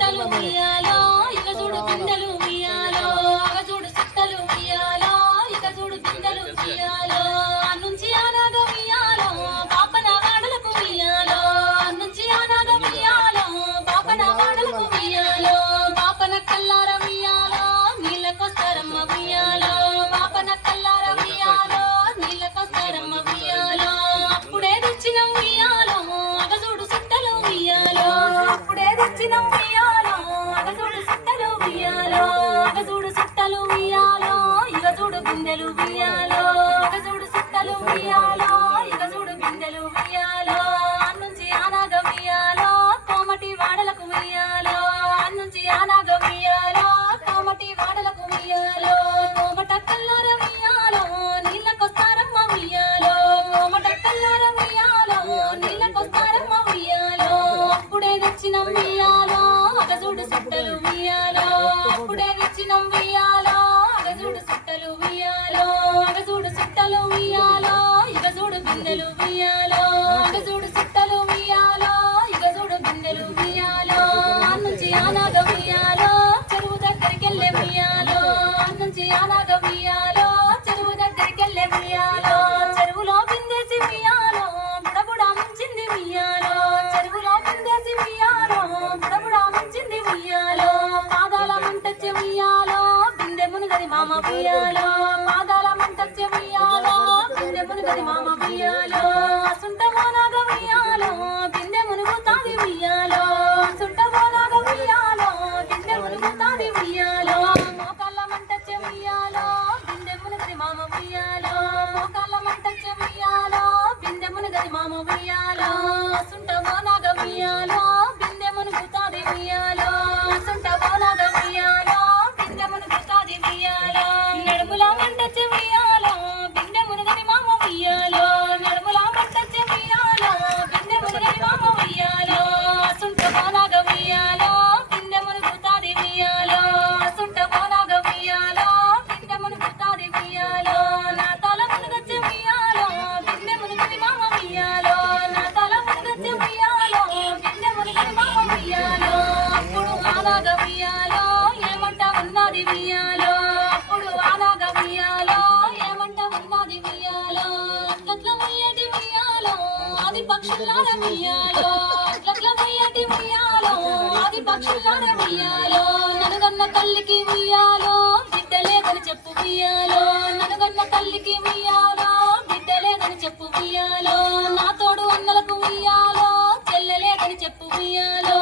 సుట్టలు ఉయ్యాలో ఇక చూడు బిందెలు ఉయ్యాలో అగ చూడు సుట్టలు ఉయ్యాలో ఇక చూడు బిందెలు ఉయ్యాలో అన్నుంచి ఆనాగ ఉయ్యాలో పాపన వాడలకు ఉయ్యాలో అన్నుంచి ఆనాగ ఉయ్యాలో పాపన వాడలకు ఉయ్యాలో పాపన కల్లార ఉయ్యాలో నీళ్ళకొస్తారమ్మ ఉయ్యాలో పాపన కల్లార ఉయ్యాలో నీళ్ళకొస్తారమ్మ ఉయ్యాలో అప్పుడే తెచ్చిన ఉయ్యాలో అగ చూడు సుట్టలు ఉయ్యాలో అప్పుడే తెచ్చిన ఉయ్యాలో అగ చూడు సుట్టలు ఉయ్యాలో అగ చూడు సుట్టలు ఉయ్యాలో ఇక చూడు బిందెలు ఉయ్యాలో అగ చూడు సుట్టలు ఉయ్యాలో ఇక చూడు బిందెలు ఉయ్యాలో అన్నుంచి ఆనాగ ఉయ్యాలో కోమటి వాడలకు ఉయ్యాలో అన్నుంచి ఆనాగ ఉయ్యాలో కోమటి వాడలకు ఉయ్యాలో కోమట కల్లార ఉయ్యాలో నీళ్ళకొస్తారమ్మ ఉయ్యాలో కోమట కల్లార ఉయ్యాలో నీళ్ళకొస్తారమ్మ ఉయ్యాలో అప్పుడే తెచ్చిన ఉయ్యాలో అగ చూడు సుట్టలు ఉయ్యాలో అప్పుడే తెచ్చిన ఉయ్యాలో అగ చూడు సుట్టలు ఉయ్యాలో అగ చూడు సుట్టలు ఉయ్యాలో ఇక చూడు బిందెలు ఉయ్యాలో అగ చూడు సుట్టలు ఉయ్యాలో ఇక చూడు బిందెలు ఉయ్యాలో అన్నుంచి ఆనాగ ఉయ్యాలో చెరువు దగ్గరికెళ్ళే ఉయ్యాలో అన్నుంచి ఆనాగ ఉయ్యాలో చెరువు దగ్గరికెళ్ళే ఉయ్యాలో చెరువులో బిందేసి ఉయ్యాలో బుడబుడా ముంచింది ఉయ్యాలో చెరువులో బిందేసి ఉయ్యాలో బుడబుడా ముంచింది ఉయ్యాలో పాదాల మంటచ్చే ఉయ్యాలో బిందె మునుగది మామ ఉయ్యాలో పాదాల మంటచ్చే ఉయ్యాలో బిందె మునుగది మామ ఉయ్యాలో సుంట మోనాగ ఉయ్యాలో బిందె మునుగుతాది ఉయ్యాలో సుంట మోనాగ ఉయ్యాలో బిందె మునుగుతాది ఉయ్యాలో మోకాళ్ళ మంటచ్చే ఉయ్యాలో బిందె మునుగది మామ ఉయ్యాలో మోకాళ్ళ మంటచ్చే ఉయ్యాలో బిందె మునుగది మామ ఉయ్యాలో సుంట మోనాగ ఉయ్యాలో బిందె మునుగుతాది ఉయ్యాలో సుంట మోనాగ ఉయ్యాలో బిందె మునుగుతాది ఉయ్యాలో నడుముల మంటచ్చే ఉయ్యాలో బిందె మునుగది మామ ఉయ్యాలో నడుముల మంటచ్చే ఉయ్యాలో బిందె మునుగది మామ ఉయ్యాలో సుంట మోనాగ ఉయ్యాలో బిందె మునుగుతాది ఉయ్యాలో సుంట మోనాగ ఉయ్యాలో బిందె మునుగుతాది ఉయ్యాలో నా తల మునుగచ్చే ఉయ్యాలో బిందె మునుగది మామ ఉయ్యాలో నా తల మునుగచ్చే ఉయ్యాలో బిందె మునుగది మామ ఉయ్యాలో అప్పుడు ఆనాగ ఉయ్యాలో ఏమంట ఉన్నది ఉయ్యాలో అప్పుడు ఆనాగ ఉయ్యాలో ఏమంట ఉన్నది ఉయ్యాలో అట్లట్ల ఉయ్యటి ఉయ్యాలో ఆది పక్షులార ఉయ్యాలో అట్లట్ల ఉయ్యటి ఉయ్యాలో ఆది పక్షులార ఉయ్యాలో ననుగన్న తల్లికి ఉయ్యాలో బిడ్డ లేదని చెప్పు ఉయ్యాలో ననుగన్న తల్లికి ఉయ్యాలో బిడ్డ లేదని చెప్పు ఉయ్యాలో నా తోడు అన్నలకు ఉయ్యాలో చెల్లె లేదని చెప్పు ఉయ్యాలో